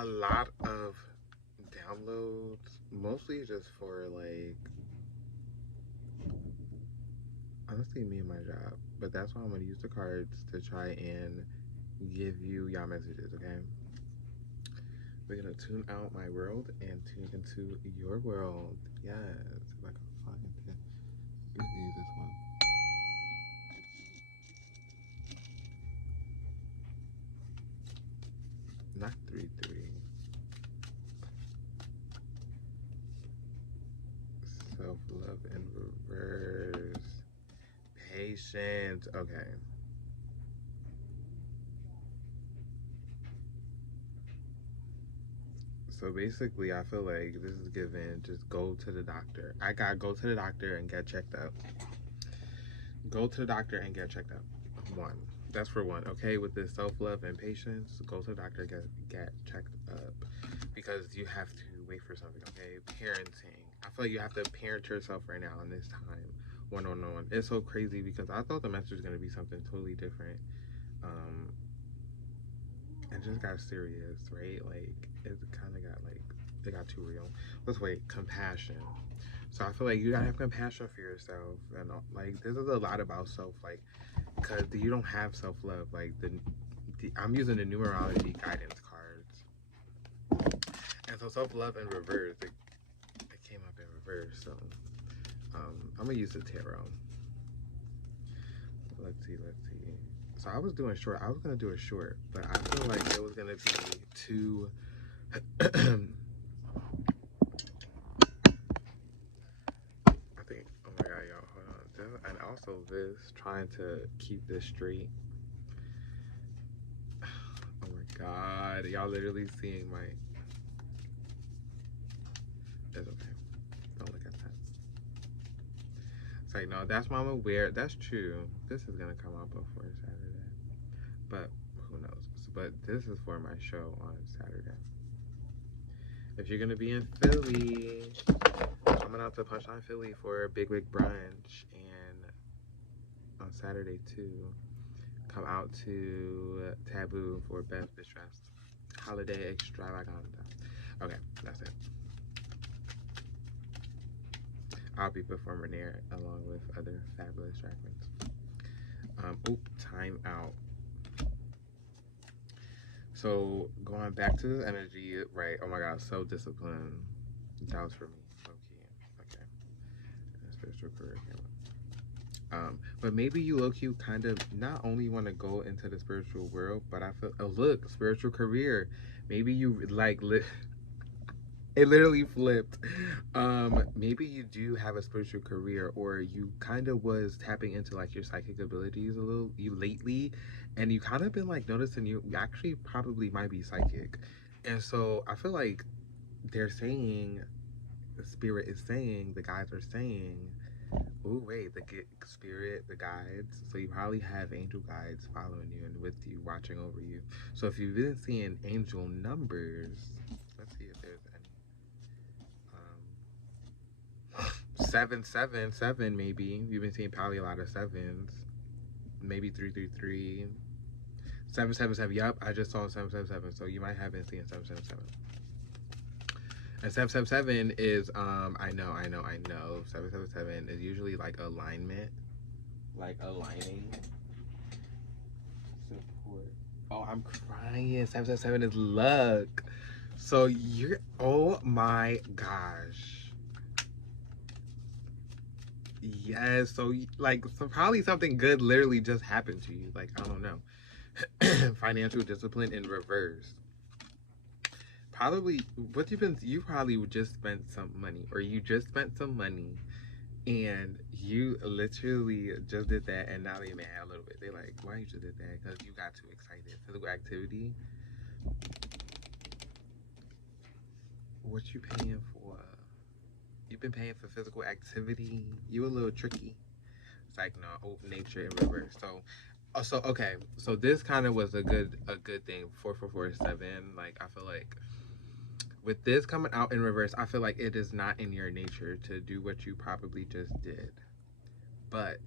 a lot of downloads, mostly just for like honestly me and my job. But that's why I'm gonna use the cards to try and give you y'all messages, okay? We're gonna tune out my world and tune into your world. Yes. Like a fucking thing. Let me use this one. Not 3-3. Self-love in reverse. Patience. Okay. So basically, I feel like this is given just go to the doctor. I got go to the doctor and get checked up. Go to the doctor and get checked up. One. That's for one. Okay, with this self love and patience, go to the doctor get checked up because you have to wait for something. Okay, parenting. I feel like you have to parent yourself right now in this time, one on one. It's so crazy because I thought the message was gonna be something totally different. Um, and just got serious, right? Like it kind of got like it got too real. Let's wait. Compassion. So I feel like you gotta have compassion for yourself, and like this is a lot about self, like, cause you don't have self love. Like I'm using the numerology guidance cards, and so self love in reverse. It came up in reverse. So I'm gonna use the tarot. Let's see. So I was doing short. I was gonna do a short, but I feel like it was gonna be too. I think. Oh my god, y'all, hold on. And also this, trying to keep this straight. Oh my god, y'all literally seeing my. It's okay. Don't look at that. It's like no, that's Mama Weird. That's true. This is gonna come out before Saturday, but who knows? But this is for my show on Saturday. If you're gonna be in Philly, coming out to Punchline Philly for a big brunch, and on Saturday too, come out to Taboo for Best Distressed Holiday Extravaganza. Okay, that's it. I'll be performing there along with other fabulous drag queens. Time out. So going back to this energy, right? Oh my God, self-discipline. That was for me. Okay, okay. Spiritual career. But maybe you low-key kind of not only want to go into the spiritual world, but I feel, oh look, spiritual career. Maybe you like it literally flipped. Maybe you do have a spiritual career, or you kind of was tapping into like your psychic abilities a little you lately, and you kind of been like noticing you actually probably might be psychic. And so I feel like they're saying, the spirit is saying, the guides are saying, oh wait, the spirit, the guides. So you probably have angel guides following you and with you, watching over you. So if you've been seeing angel numbers, let's see if there's any. 777 maybe. You've been seeing probably a lot of sevens. Maybe 333. 777. Yup, I just saw 777. So you might have been seeing 777. And 777 is I know. 777 is usually like alignment. Like aligning. Support. Oh, I'm crying. 777 is luck. So you're, oh my gosh. Yes, so like so probably something good literally just happened to you. Like I don't know. Financial discipline in reverse. Probably what you probably just spent some money, or you just spent some money and you literally just did that, and now they mad a little bit. They like, why you just did that? Because you got too excited. Physical activity. What you paying for? You've been paying for physical activity. You a little tricky. It's like no, open nature in reverse. So okay, so this kind of was a good thing. 4447. Like I feel like with this coming out in reverse, I feel like it is not in your nature to do what you probably just did, but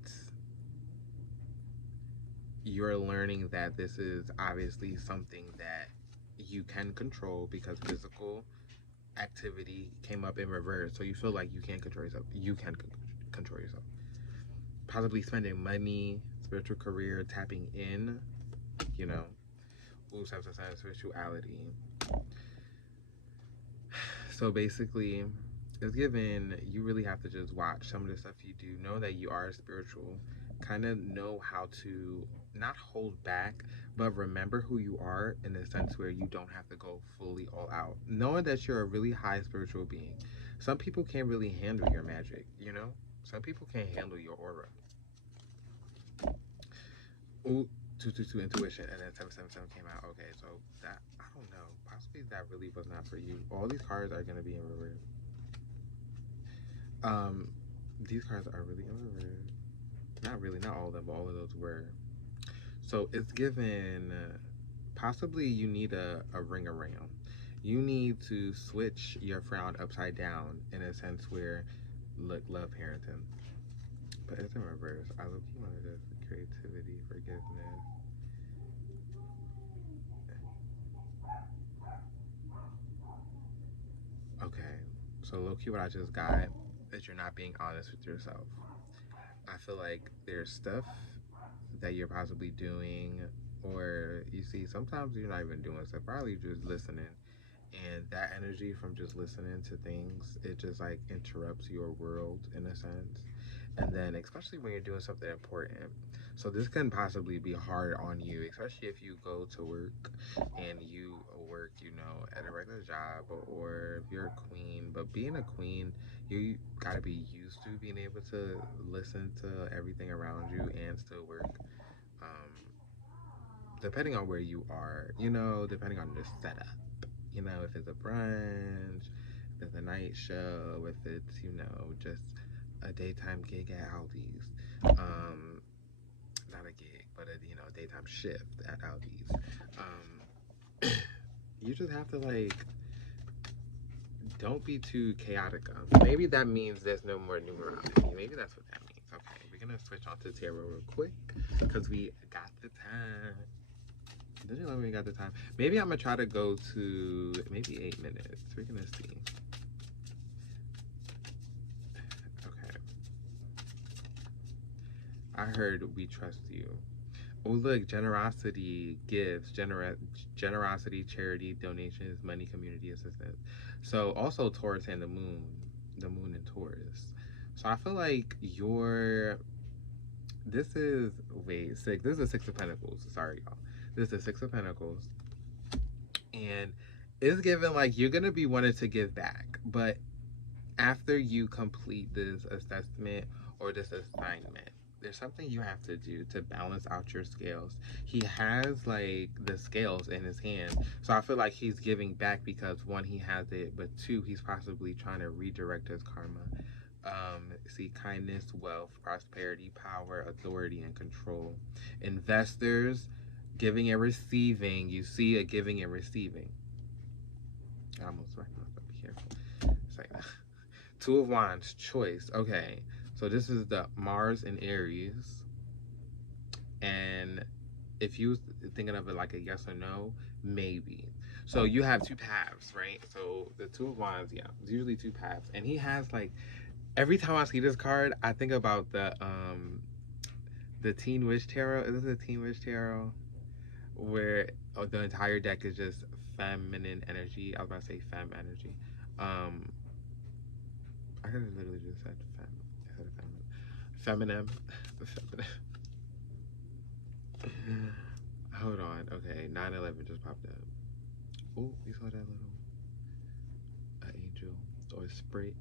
you're learning that this is obviously something that you can control because physical activity came up in reverse. So you feel like you can't control yourself. You can control yourself. Possibly spending money, spiritual career, tapping in, you know. Ooh, sense of spirituality. So basically, it's given you really have to just watch some of the stuff you do. Know that you are spiritual. Kind of know how to not hold back, but remember who you are in the sense where you don't have to go fully all out. Knowing that you're a really high spiritual being. Some people can't really handle your magic, you know? Some people can't handle your aura. Ooh, 222 intuition, and then 777 came out. Okay, so that, I don't know. Possibly that really was not for you. All these cards are going to be in reverse. These cards are really in reverse. Not really, not all of them, but all of those were. So it's given, possibly you need a ring around. You need to switch your frown upside down in a sense where, look, love parenting. But it's in reverse. I look, you wanted this creativity, forgiveness. Okay, so low-key what I just got is you're not being honest with yourself. I feel like there's stuff that you're possibly doing, or you see, sometimes you're not even doing stuff, probably just listening. And that energy from just listening to things, it just like interrupts your world in a sense. And then especially when you're doing something important, so this can possibly be hard on you, especially if you go to work and you work, you know, at a regular job, or if you're a queen. But being a queen, you gotta be used to being able to listen to everything around you and still work. Depending on where you are, you know, depending on the setup. You know, if it's a brunch, if it's a night show, if it's, you know, just a daytime gig at Aldi's. Not a gig, but a, you know, daytime shift at Aldi's. You just have to, like, don't be too chaotic. Maybe that means there's no more numerology. Maybe that's what that means. Okay, we're going to switch on to tarot real quick because we got the time. Did you know we got the time? Maybe I'm gonna try to go to maybe 8 minutes. We're gonna see. Okay. I heard we trust you. Oh look, generosity gives, generosity, charity, donations, money, community assistance. So also Taurus and the moon and Taurus. So I feel like this is, wait, six. This is 6 of Pentacles. Sorry, y'all. This is 6 of Pentacles. And it's given like you're going to be wanting to give back. But after you complete this assessment or this assignment, there's something you have to do to balance out your scales. He has like the scales in his hand. So I feel like he's giving back because 1, he has it, but 2, he's possibly trying to redirect his karma. See, kindness, wealth, prosperity, power, authority, and control. Investors, giving and receiving. You see a giving and receiving. I almost smacked myself. Be careful. Say that. 2 of Wands, choice. Okay, so this is the Mars and Aries. And if you thinking of it like a yes or no, maybe. So you have 2 paths, right? So the 2 of Wands, yeah, it's usually 2 paths. And he has like, every time I see this card, I think about the Teen Witch Tarot. Is this the Teen Witch Tarot? Where the entire deck is just feminine energy. I was about to say femme energy. I could have literally just said feminine. Hold on. Okay, 9/11 just popped up. Oh, you saw that little angel or a fairy,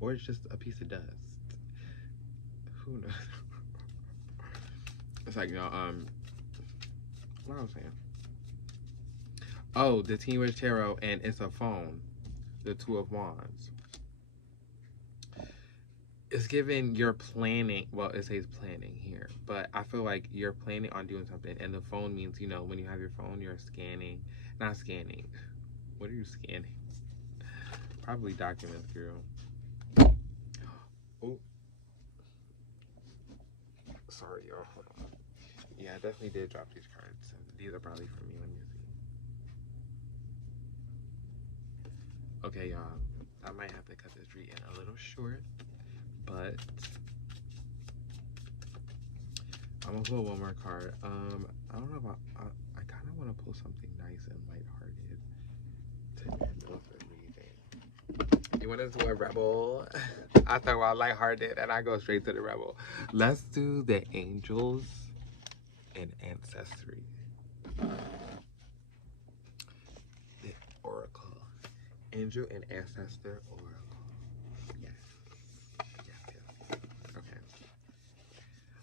or it's just a piece of dust. Who knows? It's like, you know, what I was saying. Oh, the Teen Witch Tarot, and it's a phone. The 2 of Wands. It's giving you're planning. Well, it says planning here, but I feel like you're planning on doing something. And the phone means, you know, when you have your phone, you're scanning. Not scanning. What are you scanning? Probably documents, girl. Oh. Sorry, y'all. Hold on. Yeah, I definitely did drop these cards. And these are probably for me. Let me see. Okay, y'all. I might have to cut this reading a little short, but I'm gonna pull one more card. I don't know about. I kind of want to pull something nice and lighthearted to end off the reading. You want to do a rebel? I thought about lighthearted, and I go straight to the rebel. Let's do the angels and ancestry. The oracle. Angel and ancestor oracle. Yes. Yes, yes. Okay.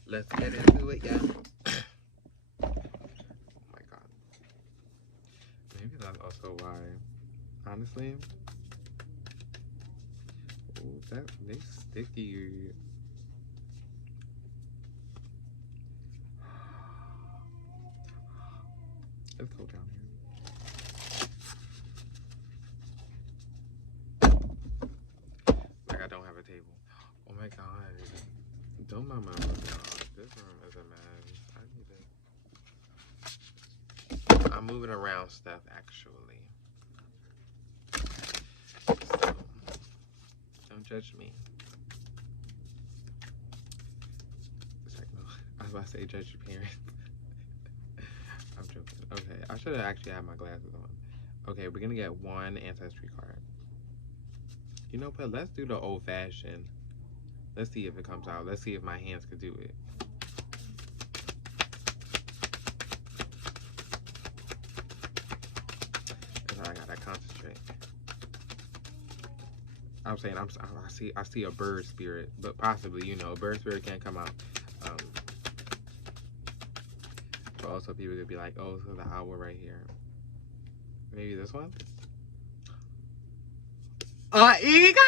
Let's get into it, yeah. Oh my god. Maybe that's also why. Honestly. Ooh, they sticky. Let's go down here. Like I don't have a table. Oh my god. Don't mind my room, y'all. This room is a mess. I'm moving around stuff actually. So don't judge me. It's like, no, I was about to say judge your parents. I'm joking. Okay, I should have actually had my glasses on. Okay, we're gonna get one ancestry card. You know, but let's do the old fashioned. Let's see if it comes out. Let's see if my hands could do it. I gotta concentrate. I'm saying I see a bird spirit, but possibly, you know, a bird spirit can't come out. But also people could be like, oh, so the owl right here. Maybe this one? Eagle!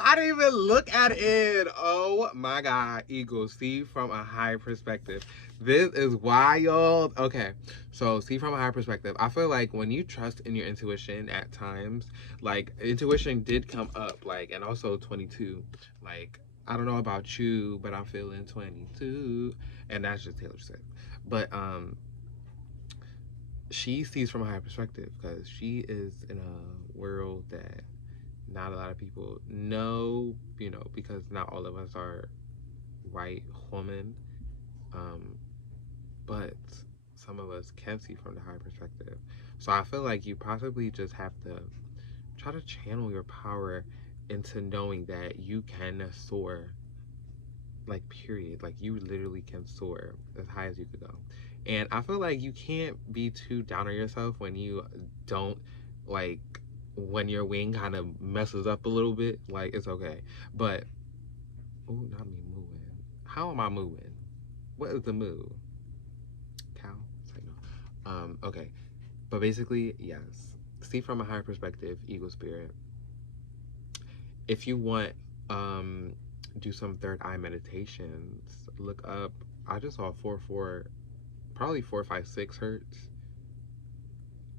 I didn't even look at it. Oh my god, eagle. See from a high perspective. This is wild. Okay, so see from a high perspective. I feel like when you trust in your intuition at times, like intuition did come up, like, and also 22. Like, I don't know about you, but I'm feeling 22. And that's just Taylor Swift. But she sees from a high perspective because she is in a world that not a lot of people know, you know, because not all of us are white women, but some of us can see from the high perspective. So I feel like you possibly just have to try to channel your power into knowing that you can soar, like, period. Like, you literally can soar as high as you could go. And I feel like you can't be too down on yourself when you don't, like, when your wing kind of messes up a little bit. Like, it's okay. But, oh, not me moving. How am I moving? What is the move? Cow? It's like, no. Okay. But basically, yes. See from a higher perspective, eagle spirit. If you want, do some third eye meditations, look up. I just saw 4-4, probably 4-5-6 hertz.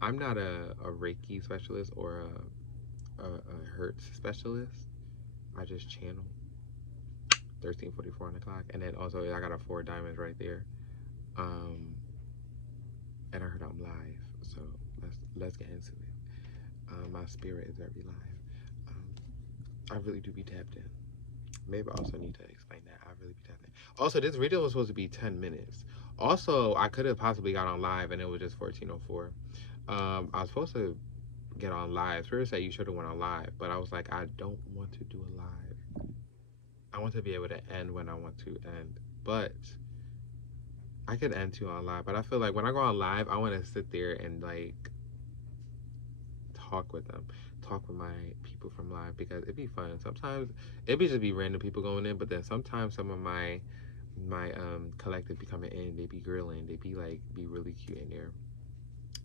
I'm not a Reiki specialist or a hertz specialist. I just channel 1344 on the clock, and then also I got a 4 diamonds right there. And I heard I'm live, so let's get into it. My spirit is very live. I really do be tapped in. Maybe I also need to explain that. I really be tapped in. Also, this video was supposed to be 10 minutes. Also, I could have possibly got on live and it was just 14:04. I was supposed to get on live. Spirit said you should have went on live, but I was like, I don't want to do a live. I want to be able to end when I want to end, but I could end too on live. But I feel like when I go on live, I want to sit there and like talk with them, talk with my people from live, because it'd be fun. Sometimes it'd be just be random people going in, but then sometimes some of my collective be coming in, they be grilling, they be like be really cute in there.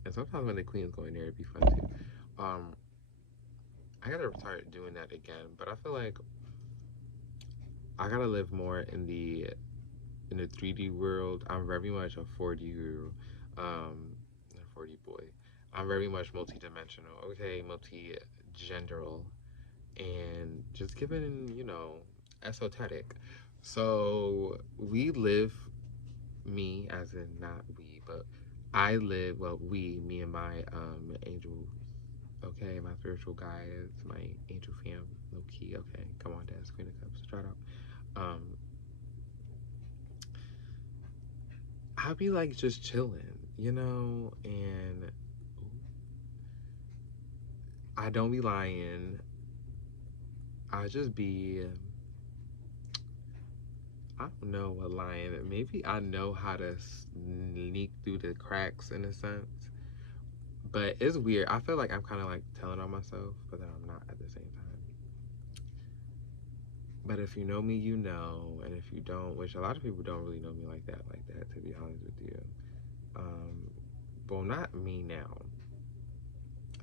And sometimes when the queens go in there, it'd be fun too. I gotta start doing that again, but I feel like I gotta live more in the 3D world. I'm very much a 4D guru, a 4D boy. I'm very much multi-dimensional, okay, multi-genderal, and just giving, you know, esoteric. So we live me, as in not we, but I live, well, we, me and my angels, okay? My spiritual guides, my angel fam, low key, okay? Come on, Dad, Queen of Cups, shout out. I'll be like just chilling, you know, and I don't be lying. I just be, I don't know what lying. Maybe I know how to sneak through the cracks in a sense. But it's weird. I feel like I'm kind of like telling on myself, but then I'm not at the same time. But if you know me, you know. And if you don't, which a lot of people don't really know me like that, to be honest with you. Well, not me now.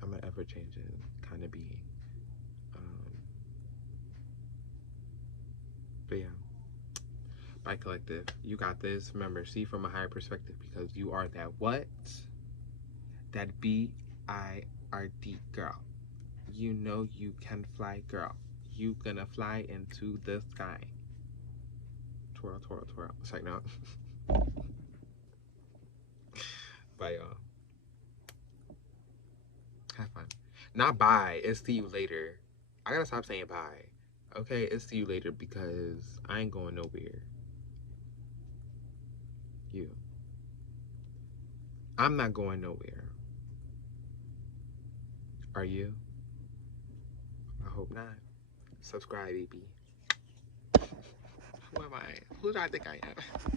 I'm an ever-changing kind of being. But yeah. Bye, Collective. You got this. Remember, see from a higher perspective because you are that what? That B-I-R-D girl. You know you can fly, girl. You gonna fly into the sky. Twirl, twirl, twirl. It's like, no. Bye, y'all. Have fun. Not bye. It's see you later. I gotta stop saying bye. Okay, it's see you later because I ain't going nowhere. You. I'm not going nowhere. Are you? I hope not. Subscribe, baby. Who am I? Who do I think I am?